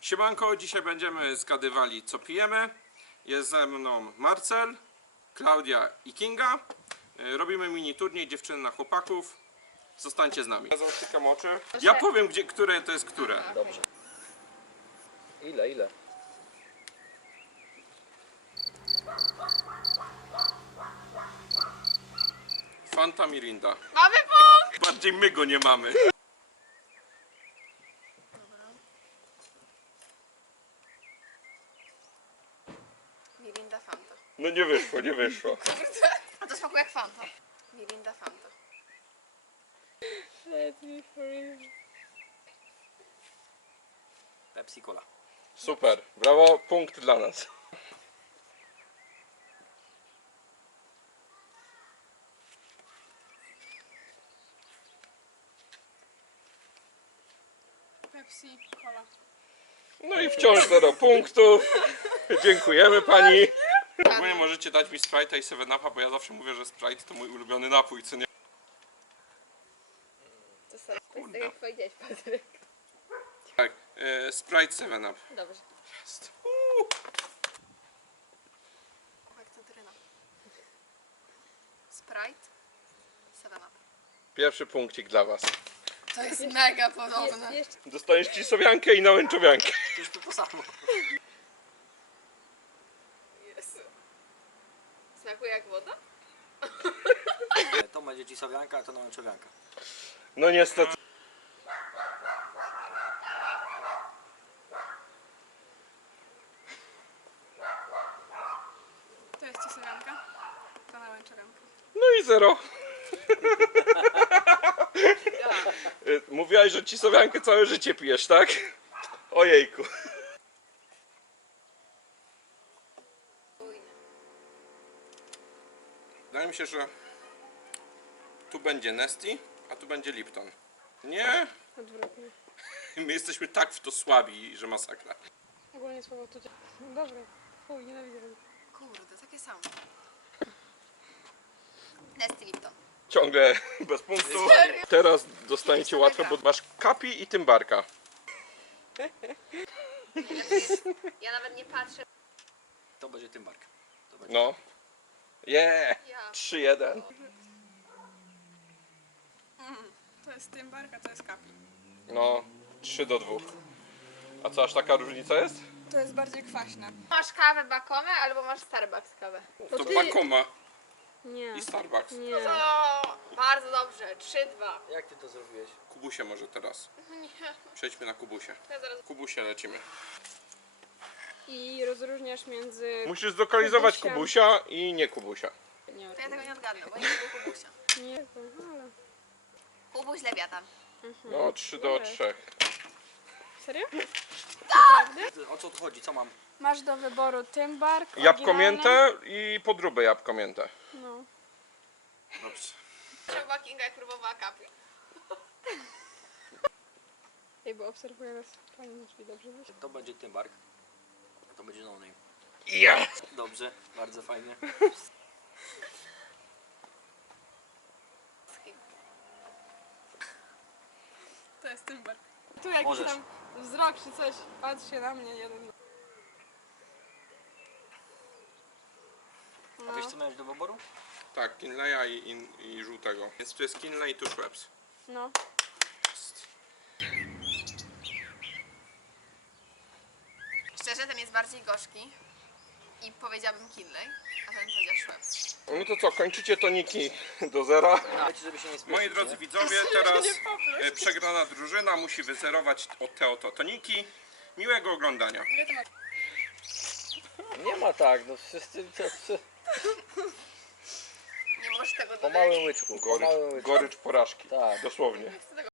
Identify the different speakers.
Speaker 1: Siemanko, dzisiaj będziemy zgadywali co pijemy. Jest ze mną Marcel, Klaudia i Kinga. Robimy mini turniej dziewczyny na chłopaków. Zostańcie z nami. Ja zatykam oczy. Ja powiem, które to jest które.
Speaker 2: Dobrze. Ile?
Speaker 1: Fanta Mirinda.
Speaker 3: Mamy punkt!
Speaker 1: Bardziej my go nie mamy.
Speaker 3: Mirinda Fanta.
Speaker 1: No nie wyszło.
Speaker 3: A to smakuje jak Fanta. Mirinda Fanta.
Speaker 2: Pepsi Cola.
Speaker 1: Super, brawo, punkt dla nas.
Speaker 3: Pepsi Cola.
Speaker 1: No i wciąż 0 punktów. Dziękujemy pani. Ogólnie możecie dać mi Sprite'a i 7-Upa, bo ja zawsze mówię, że Sprite to mój ulubiony napój, co nie?
Speaker 3: To jest tak jak powiedziałeś, Patryk.
Speaker 1: Tak, Sprite 7-Up.
Speaker 3: Dobrze. Jak cytryna. Sprite. 7-Up.
Speaker 1: Pierwszy punkcik dla was.
Speaker 3: To jest mega podobne.
Speaker 1: Dostajesz cisowiankę i nałęczowiankę.
Speaker 2: Już to samo.
Speaker 3: Jezu. Smakuje jak woda?
Speaker 2: To będzie cisowianka, a to nałęczowianka.
Speaker 1: No niestety.
Speaker 3: To jest cisowianka. To nałęczowianka.
Speaker 1: No i 0. Mówiłaś, że cisowiankę całe życie pijesz, tak? Ojejku. Wydaje mi się, że tu będzie Nesty, a tu będzie Lipton. Nie?
Speaker 4: Odwrotnie.
Speaker 1: My jesteśmy tak w to słabi, że masakra.
Speaker 4: Ogólnie słowo tu. Dobra, fuj, nienawidzę tego.
Speaker 3: Kurde, takie samo. Nesty Lipton.
Speaker 1: Ciągle bez punktu. Teraz dostaniecie łatwe, bo masz Kapi i Tymbarka.
Speaker 3: Ja nawet nie patrzę.
Speaker 2: To będzie Tymbark. To będzie.
Speaker 1: No. Yeah!
Speaker 3: Ja.
Speaker 1: 3-1.
Speaker 4: To jest Tymbark, a to jest Kapi.
Speaker 1: No, 3-2. A co, aż taka różnica jest?
Speaker 4: To jest bardziej kwaśne.
Speaker 3: Masz kawę Bakomę albo masz Starbucks kawę?
Speaker 1: To Bakoma
Speaker 4: Nie.
Speaker 1: i Starbucks.
Speaker 4: Nie.
Speaker 3: O, bardzo dobrze. 3-2.
Speaker 2: Jak ty to zrobiłeś?
Speaker 1: Kubusie może teraz.
Speaker 3: Nie,
Speaker 1: Przejdźmy na Kubusie.
Speaker 3: ja zaraz...
Speaker 1: Kubusie lecimy.
Speaker 4: I rozróżniasz między...
Speaker 1: Musisz zlokalizować
Speaker 4: Kubusiem.
Speaker 1: Kubusia i nie Kubusia.
Speaker 4: Nie,
Speaker 3: To ja tego nie odgadnę, bo nie był Kubusia.
Speaker 4: nie, ale...
Speaker 3: Kubuś Lewiatan.
Speaker 1: No, 3-3.
Speaker 4: Serio?
Speaker 2: O co tu chodzi? Co mam?
Speaker 4: Masz do wyboru Tymbark,
Speaker 1: Jabłko
Speaker 4: oryginalne.
Speaker 1: mięte i podróbę jabłko mięte.
Speaker 4: No.
Speaker 1: Dobrze.
Speaker 3: Trzeba Kinga jak próbowała kapi.
Speaker 4: Ej, bo obserwuję nas pani na drzwi, dobrze wiesz?
Speaker 2: To będzie Tymbark. A to będzie no name.
Speaker 1: Ja!
Speaker 2: Dobrze, bardzo fajnie.
Speaker 4: To jest Tymbark. Tu jakiś
Speaker 2: Możesz.
Speaker 4: tam wzrok czy coś, patrzy się na mnie jeden.
Speaker 2: A wiesz co miałeś do wyboru?
Speaker 1: Tak, Kinleya i żółtego. Więc tu jest Kinley i tu Schweppes.
Speaker 4: No.
Speaker 3: Szczerze, ten jest bardziej gorzki. I powiedziałabym Kinley, a ten powiedział Schweppes.
Speaker 1: No to co, kończycie toniki do 0.
Speaker 2: Wiecie, żeby się nie spieszyć,
Speaker 1: Moi drodzy
Speaker 2: nie?
Speaker 1: widzowie, teraz przegrana drużyna musi wyzerować te oto toniki. Miłego oglądania.
Speaker 2: Nie ma tak, no wszyscy
Speaker 3: Nie możesz tego
Speaker 2: po
Speaker 3: dodać.
Speaker 2: małym łyczku. Po małym łyczku.
Speaker 1: Gorycz porażki.
Speaker 2: Tak.
Speaker 1: Dosłownie.